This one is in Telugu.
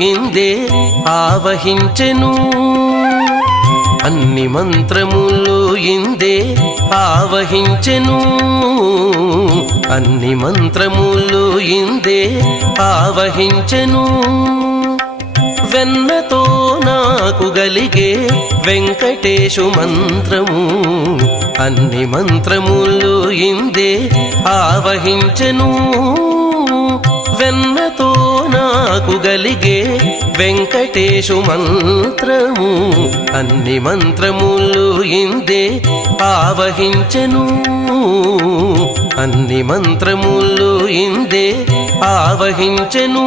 ఇందే ఆవహించెను అన్ని మంత్రములు ఇందే ఆవహించెను అన్ని మంత్రములు ఇందే ఆవహించెను వెన్నతో నాకు గలిగే వెంకటేశు మంత్రము అన్ని మంత్రములు ఇందే ఆవహించెను వెన్నతో నాకు గలిగే వెంకటేశు మంత్రము అన్ని మంత్రములు ఇందే ఆవహించెను అన్ని మంత్రములు ఇందే ఆవహించెను